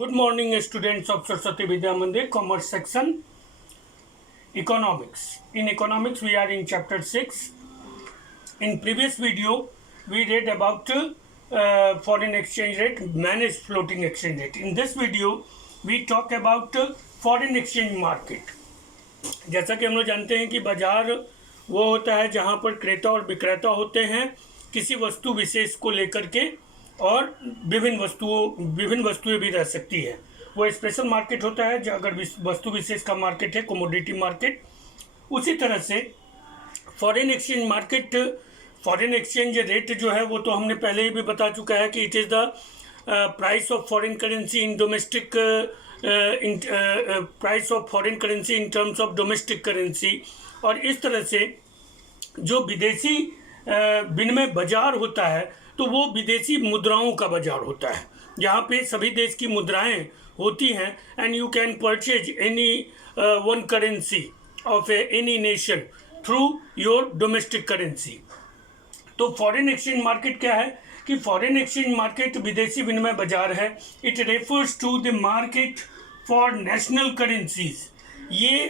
Good morning, students of Saraswati Vidya Mandir, Commerce section, Economics. In Economics, we are in Chapter 6. In previous video, we read about foreign exchange rate, managed floating exchange rate. In this video, we talk about foreign exchange market. जैसा कि हम लोग जानते हैं कि बाजार वो होता है जहाँ पर क्रेता और विक्रेता होते हैं किसी वस्तु विशेष को लेकर के, और विभिन्न वस्तुएं भी रह सकती है। वो स्पेशल मार्केट होता है जो अगर वस्तु विशेष का मार्केट है, कमोडिटी मार्केट। उसी तरह से foreign exchange market, foreign exchange rate जो है वो तो हमने पहले ही भी बता चुका है कि it is the price of foreign currency in domestic price of foreign currency in terms of domestic currency. और इस तरह से जो विदेशी विनिमय बाजार होता है तो वो विदेशी मुद्राओं का बाजार होता है, जहाँ पे सभी देश की मुद्राएं होती हैं and you can purchase any one currency of any nation through your domestic currency. तो फॉरेन एक्सचेंज मार्केट क्या है कि फॉरेन एक्सचेंज मार्केट विदेशी विनिमय बाजार है। It refers to the market for national currencies. ये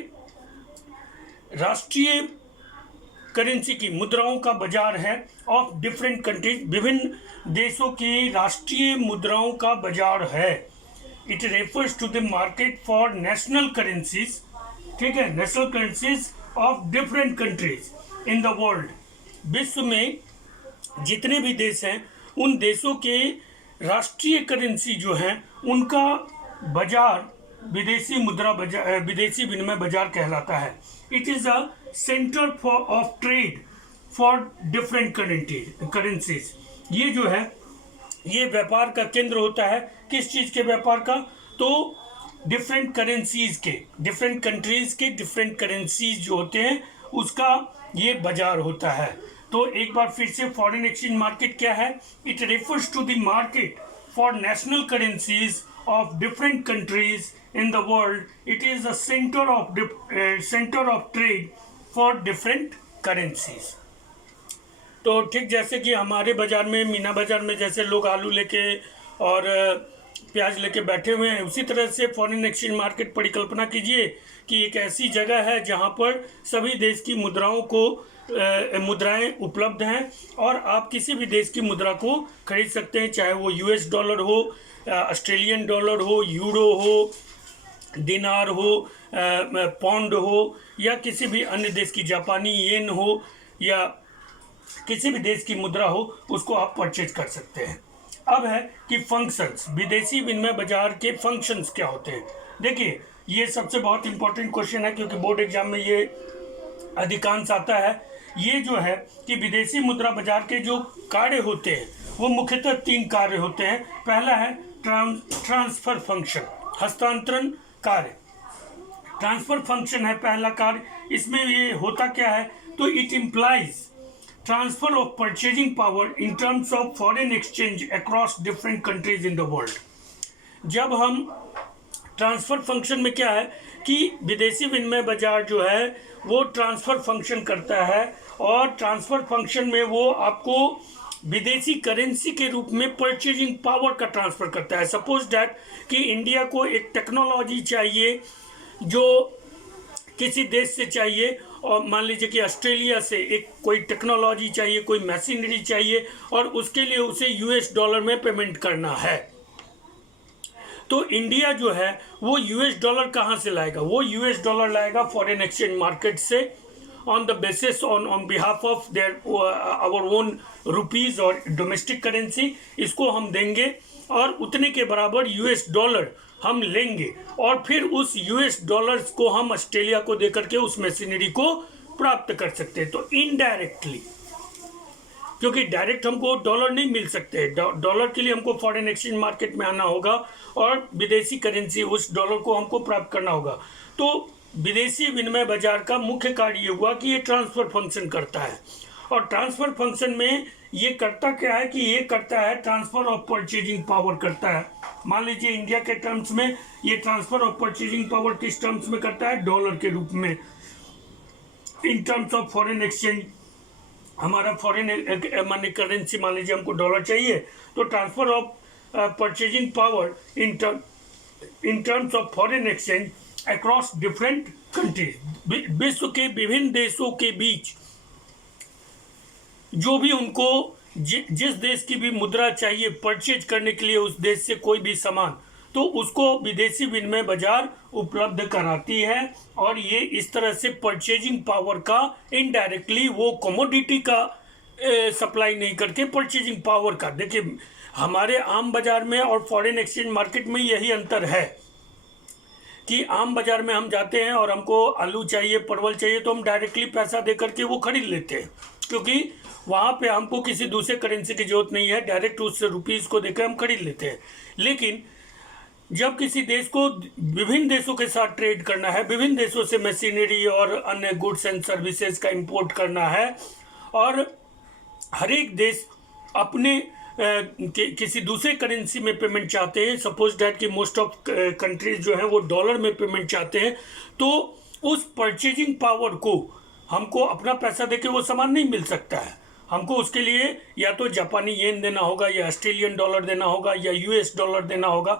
राष्ट्रीय करेंसी की मुद्राओं का बाजार है ऑफ डिफरेंट कंट्रीज, विभिन्न देशों की राष्ट्रीय मुद्राओं का बाजार है। It refers to the market for national currencies, ठीक है, national currencies of different countries in the world. विश्व में जितने भी देश हैं उन देशों के राष्ट्रीय करेंसी जो हैं उनका बाजार विदेशी मुद्रा बाजार, विदेशी विनिमय बाजार कहलाता है। It is a centre for of trade for different currencies. ये जो है ये व्यापार का केंद्र होता है। किस चीज़ के व्यापार का? तो डिफरेंट करेंसीज के, डिफरेंट कंट्रीज के डिफरेंट करेंसीज जो होते हैं उसका ये बाजार होता है। तो एक बार फिर से फॉरेन एक्सचेंज मार्केट क्या है? It refers to the market for national currencies of different countries in the world. It is a center of trade for different currencies. तो ठीक जैसे कि हमारे बाज़ार में, मीना बाज़ार में जैसे लोग आलू लेके और प्याज लेके बैठे हुए हैं, उसी तरह से फॉरेन एक्सचेंज मार्केट परिकल्पना कीजिए कि एक ऐसी जगह है जहाँ पर सभी देश की मुद्राएं उपलब्ध हैं और आप किसी भी देश की मुद्रा को खरीद सकते हैं, चाहे वो यूएस डॉलर हो, ऑस्ट्रेलियन डॉलर हो, यूरो हो, दिनार हो, पौंड हो, या किसी भी अन्य देश की जापानी येन हो, या किसी भी देश की मुद्रा हो, उसको आप परचेज कर सकते हैं। अब है कि फंक्शंस, विदेशी विनिमय बाजार के फंक्शंस क्या होते हैं। देखिए ये सबसे बहुत इंपॉर्टेंट क्वेश्चन है क्योंकि बोर्ड एग्जाम में ये अधिकांश आता है। ये जो है कि विदेशी मुद्रा बाजार के जो कार्य होते हैं वो मुख्यतः 3 कार्य होते हैं। पहला है ट्रांसफर फंक्शन, हस्तांतरण कार्य। ट्रांसफर फंक्शन है पहला कार्य। इसमें ये होता क्या है? तो it implies transfer of purchasing power in terms of foreign exchange across different countries in the world. जब हम ट्रांसफर फंक्शन में क्या है कि विदेशी विनिमय बाजार जो है वो ट्रांसफर फंक्शन करता है, और ट्रांसफर फंक्शन में वो आपको विदेशी करेंसी के रूप में परचेजिंग पावर का ट्रांसफ़र करता है। सपोज दैट कि इंडिया को एक टेक्नोलॉजी चाहिए जो किसी देश से चाहिए, और मान लीजिए कि ऑस्ट्रेलिया से एक कोई टेक्नोलॉजी चाहिए, कोई मशीनरी चाहिए, और उसके लिए उसे यूएस डॉलर में पेमेंट करना है। तो इंडिया जो है वो यूएस डॉलर कहाँ से लाएगा? वो यूएस डॉलर लाएगा फॉरेन एक्सचेंज मार्केट से, on the basis on behalf of their our own rupees और डोमेस्टिक करेंसी। इसको हम देंगे और उतने के बराबर यूएस डॉलर हम लेंगे, और फिर उस यूएस डॉलर्स को हम ऑस्ट्रेलिया को देकर के उस मशीनरी को प्राप्त कर सकते हैं। तो इनडायरेक्टली, क्योंकि डायरेक्ट हमको डॉलर नहीं मिल सकते, डॉलर के लिए हमको फॉरेन एक्सचेंज मार्केट में आना होगा और विदेशी करेंसी उस डॉलर को हमको प्राप्त करना होगा। तो विदेशी विनिमय बाजार का मुख्य कार्य ये हुआ कि ये ट्रांसफर फंक्शन करता है। और ट्रांसफर फंक्शन में ये करता क्या है कि ये करता है ट्रांसफर ऑफ परचेजिंग पावर करता है। मान लीजिए इंडिया के टर्म्स में ये ट्रांसफर ऑफ परचेजिंग पावर किस टर्म्स में करता है? डॉलर के रूप में। इन टर्म्स ऑफ फॉरेन एक्सचेंज हमारा फॉरेन मानी करेंसी, मान लीजिए हमको डॉलर चाहिए, तो transfer of purchasing power in in terms of foreign exchange across different countries. विश्व के विभिन्न देशों के बीच जो भी उनको जिस देश की भी मुद्रा चाहिए परचेज करने के लिए उस देश से कोई भी सामान, तो उसको विदेशी विनिमय बाजार उपलब्ध कराती है। और ये इस तरह से परचेजिंग पावर का इनडायरेक्टली, वो कमोडिटी का सप्लाई नहीं करके परचेजिंग पावर का। देखिए हमारे आम बाजार में और फॉरेन एक्सचेंज मार्केट में यही अंतर है कि आम बाजार में हम जाते हैं और हमको आलू चाहिए, परवल चाहिए, तो हम डायरेक्टली पैसा दे करके वो खरीद लेते हैं, क्योंकि वहाँ पे हमको किसी दूसरे करेंसी की जरूरत नहीं है, डायरेक्ट उस रुपीज़ को देकर हम खरीद लेते हैं। लेकिन जब किसी देश को विभिन्न देशों के साथ ट्रेड करना है, विभिन्न देशों से मशीनरी और अन्य गुड्स एंड सर्विसेज का इंपोर्ट करना है, और हर एक देश अपने किसी दूसरे करेंसी में पेमेंट चाहते हैं, सपोज डैट कि मोस्ट ऑफ कंट्रीज जो हैं वो डॉलर में पेमेंट चाहते हैं, तो उस परचेजिंग पावर को हमको अपना पैसा देके वो सामान नहीं मिल सकता है। हमको उसके लिए या तो जापानी येन देना होगा, या ऑस्ट्रेलियन डॉलर देना होगा, या यूएस डॉलर देना होगा।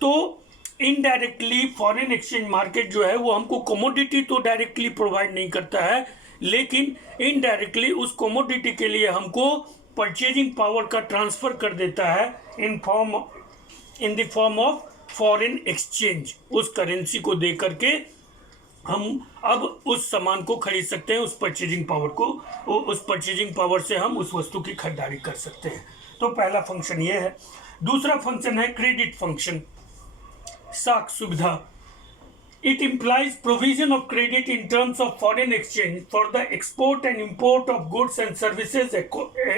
तो इनडायरेक्टली फॉरेन एक्सचेंज मार्केट जो है वो हमको कमोडिटी तो डायरेक्टली प्रोवाइड नहीं करता है, लेकिन इनडायरेक्टली उस कमोडिटी के लिए हमको परचेजिंग पावर का ट्रांसफर कर देता है इन the form of foreign exchange. उस करेंसी को दे करके हम अब उस सामान को खरीद सकते हैं, उस परचेजिंग पावर से हम उस वस्तु की खरीदारी कर सकते हैं। तो पहला फंक्शन ये है। दूसरा फंक्शन है क्रेडिट फंक्शन, साख सुविधा। It implies provision of credit in terms of foreign exchange for the export and import of goods and services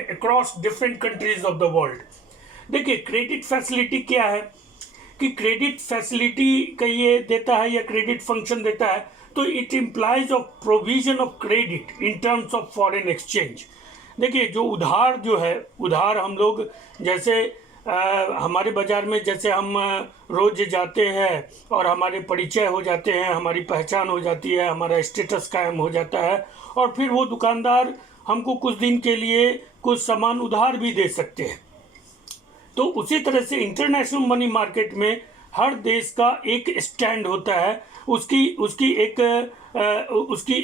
across different countries of the world. देखिए क्रेडिट फैसिलिटी क्या है कि क्रेडिट फैसिलिटी का ये देता है या क्रेडिट फंक्शन देता है, तो it implies of provision of credit in terms of foreign exchange. देखिए जो उधार जो है, उधार हम लोग जैसे हमारे बाज़ार में जैसे हम रोज़ जाते हैं और हमारे परिचय हो जाते हैं, हमारी पहचान हो जाती है, हमारा स्टेटस कायम हो जाता है, और फिर वो दुकानदार हमको कुछ दिन के लिए कुछ सामान उधार भी दे सकते हैं। तो उसी तरह से इंटरनेशनल मनी मार्केट में हर देश का एक स्टैंड होता है, उसकी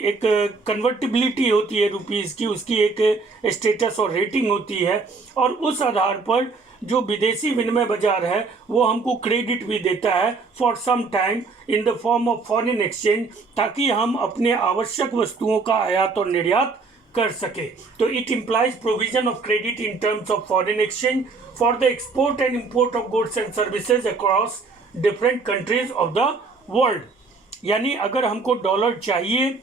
एक कन्वर्टिबिलिटी होती है रुपीज़ की, उसकी एक स्टेटस और रेटिंग होती है, और उस आधार पर जो विदेशी विनिमय बाजार है वो हमको क्रेडिट भी देता है for some time in the form of foreign exchange, ताकि हम अपने आवश्यक वस्तुओं का आयात और निर्यात कर सके। तो it implies provision of credit in terms of foreign exchange for the export and import of goods and services across different countries of the world. यानी अगर हमको डॉलर चाहिए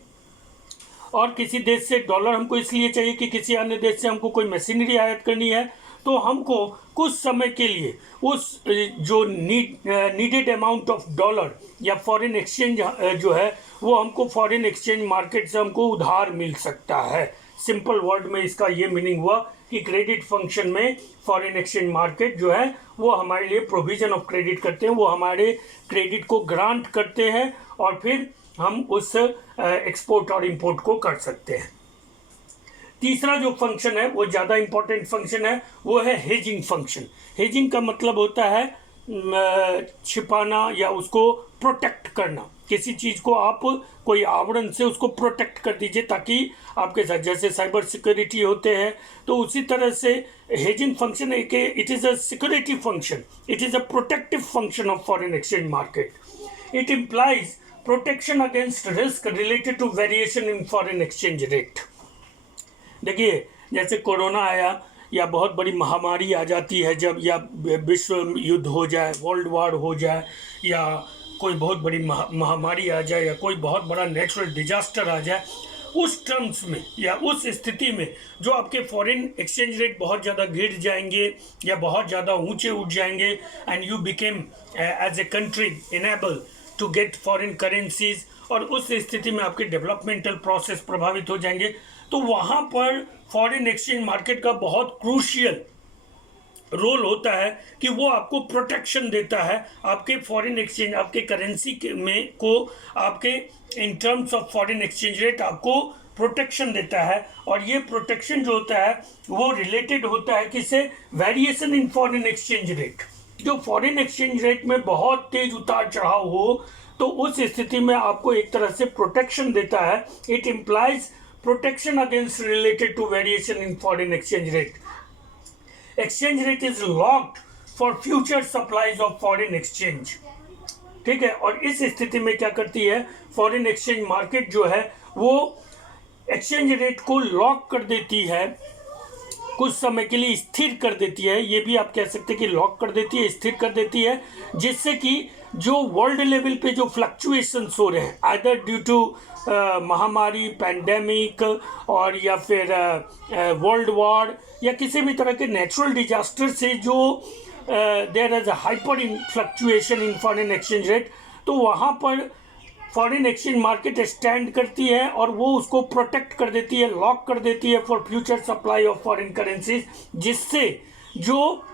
और किसी देश से डॉलर हमको इसलिए चाहिए कि किसी अन्य देश से हमको कोई मशीनरी आयात करनी है, तो हमको कुछ समय के लिए उस जो नीडेड अमाउंट ऑफ डॉलर या फॉरेन एक्सचेंज जो है वो हमको फॉरेन एक्सचेंज मार्केट से हमको उधार मिल सकता है। सिंपल वर्ड में इसका ये मीनिंग हुआ कि क्रेडिट फंक्शन में फॉरेन एक्सचेंज मार्केट जो है वो हमारे लिए प्रोविजन ऑफ क्रेडिट करते हैं, वो हमारे क्रेडिट को ग्रांट करते हैं और फिर हम उस एक्सपोर्ट और इंपोर्ट को कर सकते हैं। तीसरा जो फंक्शन है वो ज़्यादा इंपॉर्टेंट फंक्शन है, वो है हेजिंग फंक्शन। हेजिंग का मतलब होता है छिपाना या उसको प्रोटेक्ट करना। किसी चीज़ को आप कोई आवरण से उसको प्रोटेक्ट कर दीजिए ताकि आपके साथ, जैसे साइबर सिक्योरिटी होते हैं, तो उसी तरह से हेजिंग फंक्शन है कि it is a security function, it is a protective function of foreign exchange market. It implies protection against risk related to variation in foreign exchange rate. देखिए जैसे कोरोना आया या बहुत बड़ी महामारी आ जाती है जब, या विश्व युद्ध हो जाए, वर्ल्ड वार हो जाए, या कोई बहुत बड़ी महामारी आ जाए, या कोई बहुत बड़ा नेचुरल डिजास्टर आ जाए, उस टर्म्स में या उस स्थिति में जो आपके फॉरेन एक्सचेंज रेट बहुत ज़्यादा गिर जाएंगे या बहुत ज़्यादा ऊंचे उठ जाएंगे, and you became as a country enable to get foreign currencies, और उस स्थिति में आपके डेवलपमेंटल प्रोसेस प्रभावित हो जाएंगे, तो वहाँ पर फॉरेन एक्सचेंज मार्केट का बहुत क्रूशियल रोल होता है कि वो आपको प्रोटेक्शन देता है, आपके फॉरेन एक्सचेंज, आपके करेंसी में को आपके इन terms of foreign exchange rate आपको प्रोटेक्शन देता है। और ये प्रोटेक्शन जो होता है वो रिलेटेड होता है किससे? Variation in foreign exchange rate. जो फॉरेन एक्सचेंज रेट में बहुत तेज उतार चढ़ाव हो, तो उस स्थिति में आपको एक तरह से प्रोटेक्शन देता है. It implies protection against related to variation in foreign exchange rate. Exchange rate is locked for future supplies of foreign exchange. ठीक है. और इस स्थिति में क्या करती है फॉरेन एक्सचेंज मार्केट जो है वो एक्सचेंज रेट को लॉक कर देती है, कुछ समय के लिए स्थिर कर देती है. ये भी आप कह सकते हैं कि लॉक कर देती है, स्थिर कर देती है, जिससे कि जो वर्ल्ड लेवल पे जो फ्लक्चुएशंस हो रहे हैं आइदर ड्यू टू महामारी, पैंडेमिक, और या फिर वर्ल्ड वॉर या किसी भी तरह के नेचुरल डिजास्टर से जो there is a hyper in fluctuation in foreign exchange rate, तो वहाँ पर फॉरेन एक्सचेंज मार्केट स्टैंड करती है और वो उसको प्रोटेक्ट कर देती है, लॉक कर देती है for future supply of foreign currencies, जिससे जो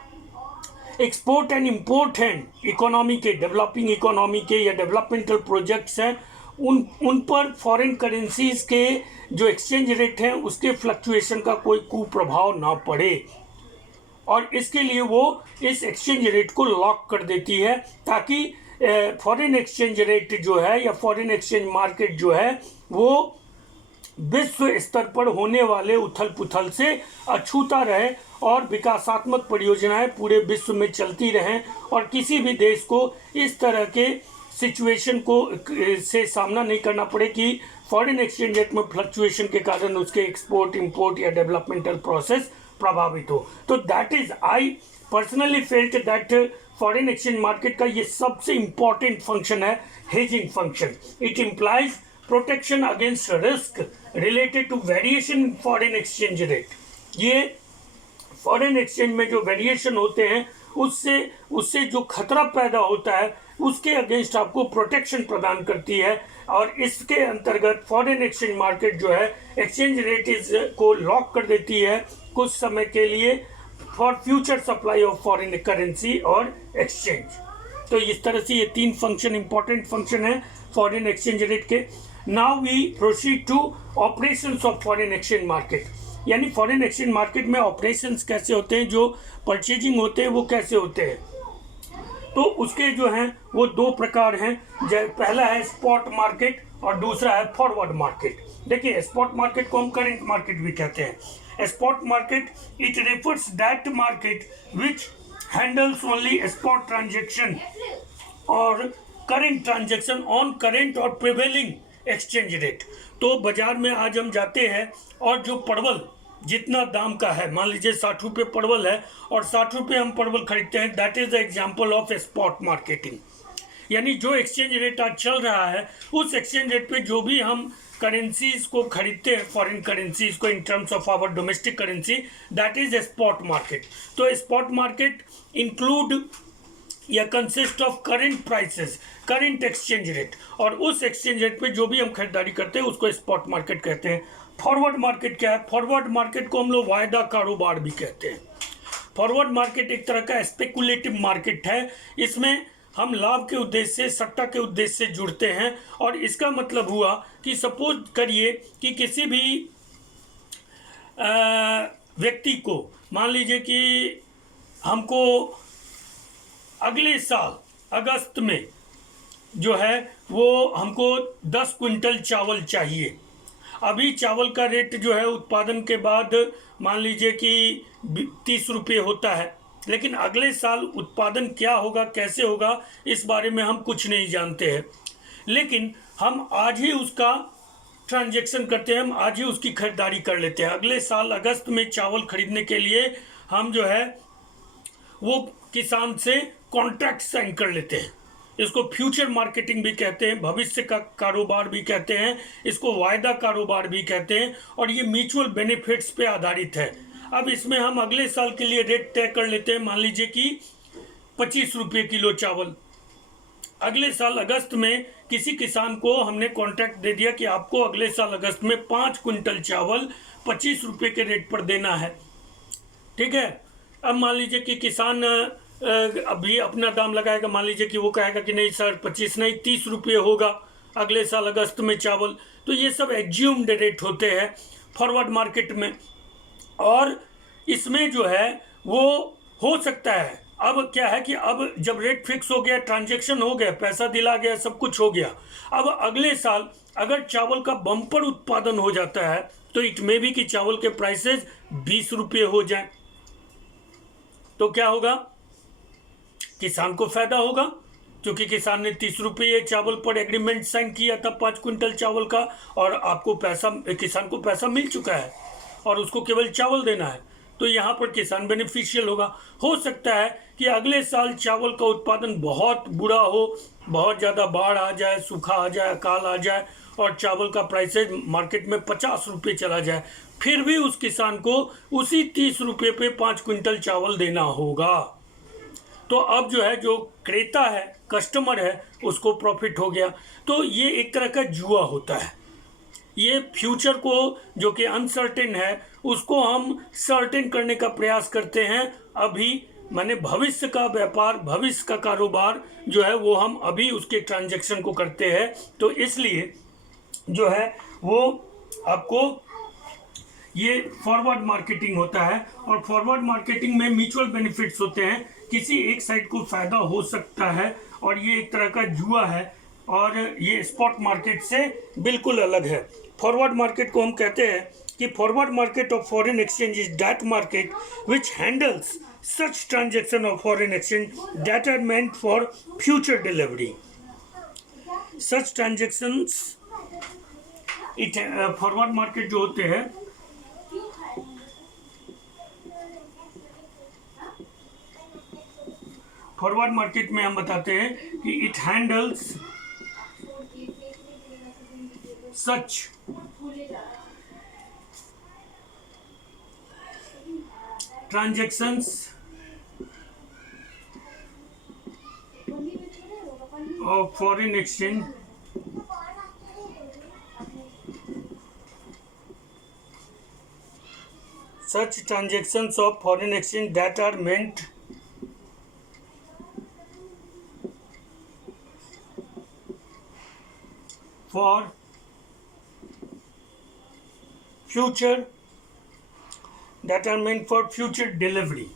एक्सपोर्ट एंड इम्पोर्ट हैं इकोनॉमी के, डेवलपिंग इकोनॉमी के या डेवलपमेंटल प्रोजेक्ट्स हैं, उन पर फॉरेन करेंसीज के जो एक्सचेंज रेट हैं उसके फ्लक्चुएशन का कोई कुप्रभाव ना पड़े. और इसके लिए वो इस एक्सचेंज रेट को लॉक कर देती है ताकि फॉरेन एक्सचेंज रेट जो है या फॉरेन एक्सचेंज मार्केट जो है वो विश्व स्तर पर होने वाले उथल पुथल से अछूता रहे और विकासात्मक परियोजनाएं पूरे विश्व में चलती रहें और किसी भी देश को इस तरह के सिचुएशन को से सामना नहीं करना पड़े कि फॉरेन एक्सचेंज रेट में फ्लक्चुएशन के कारण उसके एक्सपोर्ट, इंपोर्ट या डेवलपमेंटल प्रोसेस प्रभावित हो. तो that is I personally felt that foreign exchange market का ये सबसे इंपॉर्टेंट फंक्शन है hedging function. It implies protection against risk related to variation in foreign exchange rate. ये फॉरेन एक्सचेंज में जो वेरिएशन होते हैं उससे जो खतरा पैदा होता है उसके अगेंस्ट आपको प्रोटेक्शन प्रदान करती है. और इसके अंतर्गत फॉरेन एक्सचेंज मार्केट जो है एक्सचेंज रेट को लॉक कर देती है कुछ समय के लिए for future supply of foreign currency और एक्सचेंज. तो इस तरह से ये तीन फंक्शन इंपॉर्टेंट फंक्शन है फॉरेन एक्सचेंज रेट के. Now we proceed to operations of foreign exchange market. यानी फॉरेन एक्सचेंज मार्केट में ऑपरेशंस कैसे होते हैं, जो परचेजिंग होते हैं वो कैसे होते हैं. तो उसके जो हैं वो दो प्रकार हैं. पहला है स्पॉट मार्केट और दूसरा है फॉरवर्ड मार्केट. देखिए स्पॉट मार्केट को हम करंट मार्केट भी कहते हैं. Spot market it refers that market which handles only spot transaction और करंट ट्रांजेक्शन ऑन करंट और प्रिवेलिंग एक्सचेंज रेट. तो बाजार में आज हम जाते हैं और जो परवल जितना दाम का है, मान लीजिए 60 रुपये परवल है और 60 रुपये हम परवल खरीदते हैं, that is the example of spot marketing. यानी जो एक्सचेंज रेट आज चल रहा है उस एक्सचेंज रेट पे जो भी हम करेंसीज को खरीदते हैं, फॉरेन करेंसीज को in terms of our domestic currency, that is spot market. तो स्पॉट मार्केट इंक्लूड या consist of current prices, current exchange rate, और उस एक्सचेंज रेट पे जो भी हम खरीदारी करते हैं उसको स्पॉट मार्केट कहते हैं. फॉरवर्ड मार्केट क्या है? फॉरवर्ड मार्केट को हम लोग वायदा कारोबार भी कहते हैं. फॉरवर्ड मार्केट एक तरह का स्पेकुलेटिव मार्केट है. इसमें हम लाभ के उद्देश्य से, सट्टा के उद्देश्य से जुड़ते हैं. और इसका मतलब हुआ कि सपोज करिए कि किसी भी व्यक्ति को, मान लीजिए कि हमको अगले साल अगस्त में जो है वो हमको 10 क्विंटल चावल चाहिए. अभी चावल का रेट जो है उत्पादन के बाद मान लीजिए कि 30 रुपये होता है, लेकिन अगले साल उत्पादन क्या होगा, कैसे होगा, इस बारे में हम कुछ नहीं जानते हैं. लेकिन हम आज ही उसका ट्रांजैक्शन करते हैं, हम आज ही उसकी खरीदारी कर लेते हैं. अगले साल अगस्त में चावल खरीदने के लिए हम जो है वो किसान से कॉन्ट्रैक्ट साइन कर लेते हैं. इसको फ्यूचर मार्केटिंग भी कहते हैं, भविष्य का कारोबार भी कहते हैं, इसको वायदा कारोबार भी कहते हैं. और ये म्यूचुअल बेनिफिट्स पे आधारित है. अब इसमें हम अगले साल के लिए रेट तय कर लेते हैं, मान लीजिए कि 25 रुपये किलो चावल. अगले साल अगस्त में किसी किसान को हमने कॉन्ट्रैक्ट दे दिया कि आपको अगले साल अगस्त में 5 क्विंटल चावल 25 रुपये के रेट पर देना है. ठीक है. अब मान लीजिए कि किसान अभी अपना दाम लगाएगा, मान लीजिए कि वो कहेगा कि नहीं सर 25 नहीं 30 रुपये होगा अगले साल अगस्त में चावल. तो ये सब एज्यूम्ड रेट होते हैं फॉरवर्ड मार्केट में. और इसमें जो है वो हो सकता है अब क्या है कि अब जब रेट फिक्स हो गया, ट्रांजैक्शन हो गया, पैसा दिला गया, सब कुछ हो गया, अब अगले साल अगर चावल का बम्पर उत्पादन हो जाता है तो इट मे बी कि चावल के प्राइसेस 20 रुपये हो जाए, तो क्या होगा, किसान को फायदा होगा, क्योंकि किसान ने 30 रुपये चावल पर एग्रीमेंट साइन किया था 5 क्विंटल चावल का, और आपको पैसा, किसान को पैसा मिल चुका है और उसको केवल चावल देना है, तो यहाँ पर किसान बेनिफिशियल होगा। हो सकता है कि अगले साल चावल का उत्पादन बहुत बुरा हो, बहुत ज़्यादा बाढ़ आ जाए, सूखा आ जाए, अकाल आ जाए और चावल का प्राइसेज मार्केट में 50 रुपये चला जाए, फिर भी उस किसान को उसी 30 रुपये पे 5 क्विंटल चावल देना होगा। तो अब जो है, जो क्रेता है, कस्टमर है, उसको प्रॉफिट हो गया। तो ये एक तरह का जुआ होता है। ये फ्यूचर को जो कि अनसर्टेन है उसको हम सर्टेन करने का प्रयास करते हैं अभी, माने भविष्य का व्यापार, भविष्य का कारोबार जो है वो हम अभी उसके ट्रांजैक्शन को करते हैं। तो इसलिए जो है वो आपको ये फॉरवर्ड मार्केटिंग होता है, और फॉरवर्ड मार्केटिंग में म्यूचुअल बेनिफिट्स होते हैं, किसी एक साइड को फायदा हो सकता है, और ये एक तरह का जुआ है, और ये स्पॉट मार्केट से बिल्कुल अलग है। फॉरवर्ड मार्केट को हम कहते हैं कि forward market of foreign exchange is that market which handles such transaction of foreign exchange that are meant for future delivery. Such transactions it forward market जो होते हैं, फॉरवर्ड मार्केट में हम बताते हैं कि it handles such transactions of foreign exchange such transactions of foreign exchange that are meant for future, that are meant for future delivery.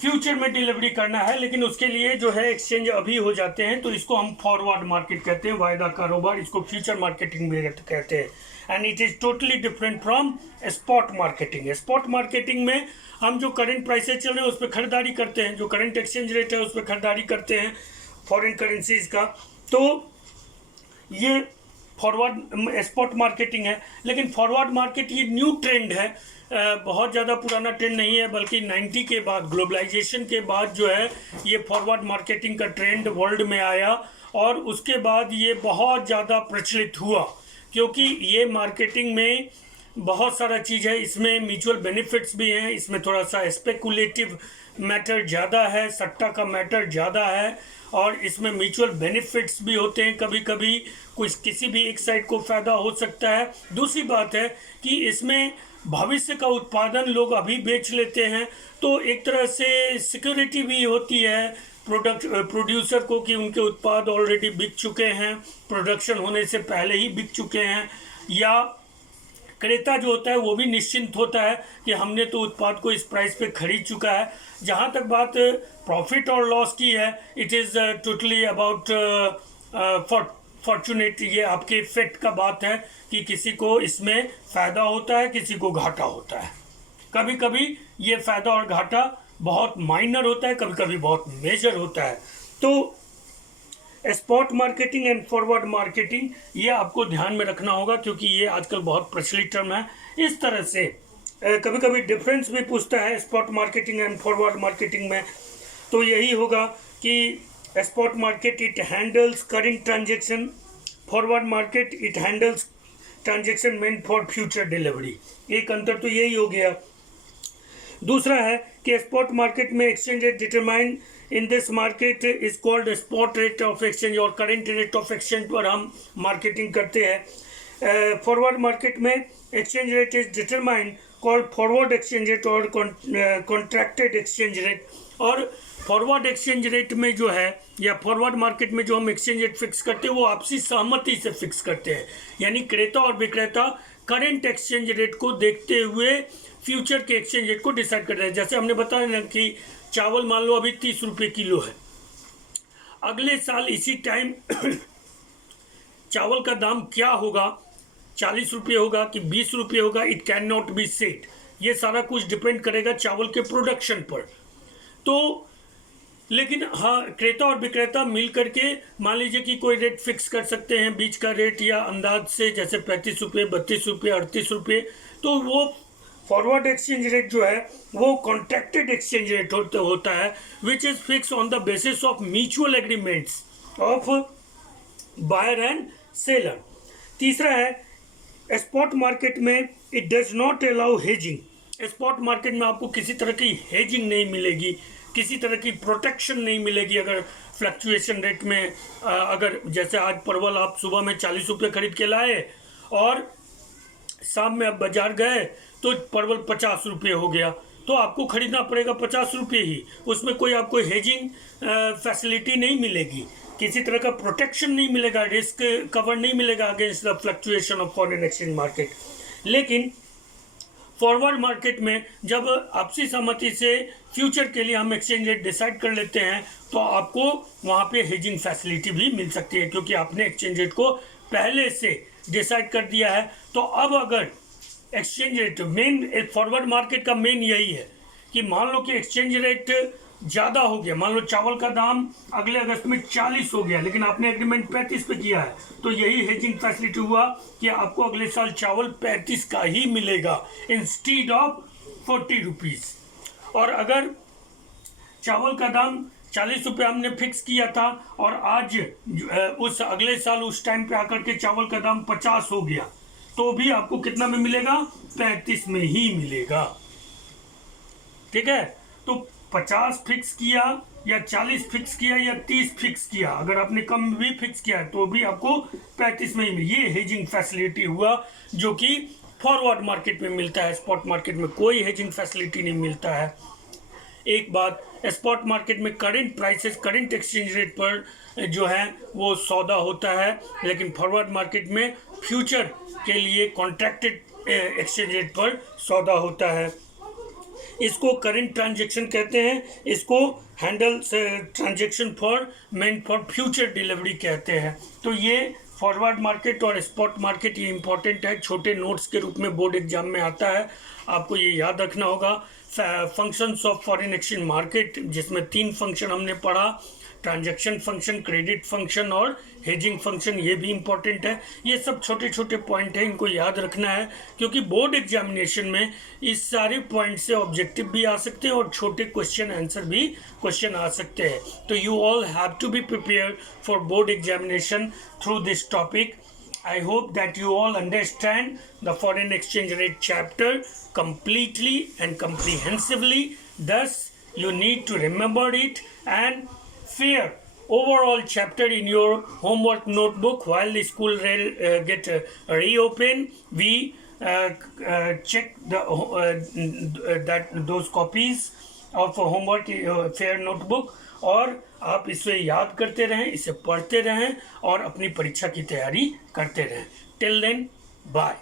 Future में delivery करना है, लेकिन उसके लिए जो है एक्सचेंज अभी हो जाते हैं, तो इसको हम फॉरवर्ड मार्केट कहते हैं, वायदा कारोबार, इसको फ्यूचर मार्केटिंग भी कहते हैं। And it is totally different from spot marketing. Spot marketing में हम जो करंट प्राइसेज चल रहे हैं उस पर खरीदारी करते हैं, जो करंट एक्सचेंज रेट है उस पर खरीदारी करते हैं फॉरेन करेंसीज का। तो ये फॉरवर्ड स्पॉट मार्केटिंग है। लेकिन फॉरवर्ड मार्केट ये न्यू ट्रेंड है, बहुत ज़्यादा पुराना ट्रेंड नहीं है, बल्कि 90 के बाद, ग्लोबलाइजेशन के बाद जो है ये फॉरवर्ड मार्केटिंग का ट्रेंड वर्ल्ड में आया, और उसके बाद ये बहुत ज़्यादा प्रचलित हुआ, क्योंकि ये मार्केटिंग में बहुत सारा चीज़ है, इसमें म्यूचुअल बेनिफिट्स भी हैं, इसमें थोड़ा सा स्पेकुलेटिव मैटर ज़्यादा है, सट्टा का मैटर ज़्यादा है, और इसमें म्यूचुअल बेनिफिट्स भी होते हैं। कभी कभी कुछ किसी भी एक साइड को फ़ायदा हो सकता है। दूसरी बात है कि इसमें भविष्य का उत्पादन लोग अभी बेच लेते हैं, तो एक तरह से सिक्योरिटी भी होती है प्रोड्यूसर को कि उनके उत्पाद ऑलरेडी बिक चुके हैं, प्रोडक्शन होने से पहले ही बिक चुके हैं, या क्रेता जो होता है वो भी निश्चिंत होता है कि हमने तो उत्पाद को इस प्राइस पे खरीद चुका है। जहाँ तक बात प्रॉफिट और लॉस की है, it is totally about fortunate, ये आपके फेट का बात है कि किसी को इसमें फ़ायदा होता है, किसी को घाटा होता है। कभी कभी ये फ़ायदा और घाटा बहुत माइनर होता है, कभी कभी बहुत मेजर होता है। तो spot marketing and forward marketing ये आपको ध्यान में रखना होगा, क्योंकि ये आजकल बहुत प्रचलित टर्म है। इस तरह से कभी कभी डिफरेंस भी पूछता है spot marketing and forward marketing में, तो यही होगा कि spot market it handles current transaction, forward market it handles transaction meant for future delivery. एक अंतर तो यही हो गया। दूसरा है कि स्पॉट मार्केट में exchange rate determine in this market is called spot rate of exchange, और करेंट रेट ऑफ एक्सचेंज पर हम मार्केटिंग करते हैं। फॉरवर्ड मार्केट में exchange rate is determine called forward exchange rate और कॉन्ट्रैक्टेड एक्सचेंज रेट। और forward exchange rate में जो है, या फॉरवर्ड मार्केट में जो हम एक्सचेंज रेट फिक्स करते हैं वो आपसी सहमति से फिक्स करते हैं, यानी क्रेता और विक्रेता करंट एक्सचेंज रेट को देखते हुए फ्यूचर के एक्सचेंज रेट को डिसाइड करते हैं। जैसे हमने बताया ना कि चावल मान लो अभी 30 रुपये किलो है, अगले साल इसी टाइम चावल का दाम क्या होगा, 40 रुपये होगा कि 20 रुपये होगा, it can not be said. ये सारा कुछ डिपेंड करेगा चावल के प्रोडक्शन पर। तो लेकिन हाँ, क्रेता और विक्रेता मिल करके मान लीजिए कि कोई रेट फिक्स कर सकते हैं, बीच का रेट या अंदाज से, जैसे 35 रुपये, 32 रुपये, 38 रुपये। तो वो फॉरवर्ड एक्सचेंज रेट जो है वो कॉन्ट्रैक्टेड एक्सचेंज रेट होता है, which is fix on the basis of mutual agreements of buyer and seller. तीसरा है स्पॉट मार्केट में it does not allow hedging. Spot market में आपको किसी तरह की हेजिंग नहीं मिलेगी, किसी तरह की प्रोटेक्शन नहीं मिलेगी। अगर फ्लक्चुएशन रेट में अगर जैसे आज परवल आप सुबह में 40 रुपये खरीद के लाए और शाम में आप बाजार गए तो परवल 50 रुपये हो गया, तो आपको खरीदना पड़ेगा 50 रुपये ही। उसमें कोई आपको हेजिंग फैसिलिटी नहीं मिलेगी, किसी तरह का प्रोटेक्शन नहीं मिलेगा, रिस्क कवर नहीं मिलेगा against the fluctuation of foreign exchange market. लेकिन फॉरवर्ड मार्केट में जब आपसी सहमति से फ्यूचर के लिए हम एक्सचेंज रेट डिसाइड कर लेते हैं तो आपको वहाँ पे हेजिंग फैसिलिटी भी मिल सकती है, क्योंकि आपने एक्सचेंज रेट को पहले से डिसाइड कर दिया है। तो अब अगर exchange rate, main forward market का मेन यही है कि मान लो कि एक्सचेंज रेट ज़्यादा हो गया, मान लो चावल का दाम अगले अगस्त में 40 हो गया, लेकिन आपने एग्रीमेंट 35 पे किया है, तो यही हेजिंग फैसिलिटी हुआ कि आपको अगले साल चावल 35 का ही मिलेगा इंस्टीड ऑफ 40 रुपीज़। और अगर चावल का दाम 40 रुपये हमने फिक्स किया था और आज उस अगले साल उस टाइम पे आकर के चावल का दाम 50 हो गया, तो भी आपको कितना में मिलेगा, 35 में ही मिलेगा। ठीक है, तो 50 फिक्स किया या 40 फिक्स किया या 30 फिक्स किया, अगर आपने कम भी फिक्स किया तो भी आपको 35 में ही मिले। ये हेजिंग फैसिलिटी हुआ जो कि फॉरवर्ड मार्केट में मिलता है, स्पॉट मार्केट में कोई हेजिंग फैसिलिटी नहीं मिलता है। एक बात, स्पॉट मार्केट में current prices, current exchange rate पर जो है वो सौदा होता है, लेकिन फॉरवर्ड मार्केट में फ्यूचर के लिए कॉन्ट्रैक्टेड एक्सचेंज रेट पर सौदा होता है। इसको करंट ट्रांजैक्शन कहते हैं, इसको handle transaction for meant for future delivery कहते हैं। तो ये फॉरवर्ड मार्केट और स्पॉट मार्केट ये इंपॉर्टेंट है, छोटे नोट्स के रूप में बोर्ड एग्जाम में आता है, आपको ये याद रखना होगा। Functions of foreign exchange market, जिसमें 3 फंक्शन हमने पढ़ा, ट्रांजैक्शन फंक्शन, क्रेडिट फंक्शन और हेजिंग फंक्शन, ये भी इंपॉर्टेंट है। ये सब छोटे छोटे पॉइंट हैं, इनको याद रखना है, क्योंकि बोर्ड एग्जामिनेशन में इस सारे पॉइंट से ऑब्जेक्टिव भी आ सकते हैं और छोटे क्वेश्चन आंसर भी क्वेश्चन आ सकते हैं। तो you all have to be prepared for board examination through this topic. I hope that you all understand the foreign exchange rate chapter completely and comprehensively. Thus, you need to remember it and fare overall chapter in your homework notebook while the school get reopened. We check those copies of homework fair notebook, और आप इसे याद करते रहें, इसे पढ़ते रहें और अपनी परीक्षा की तैयारी करते रहें. Till then, bye.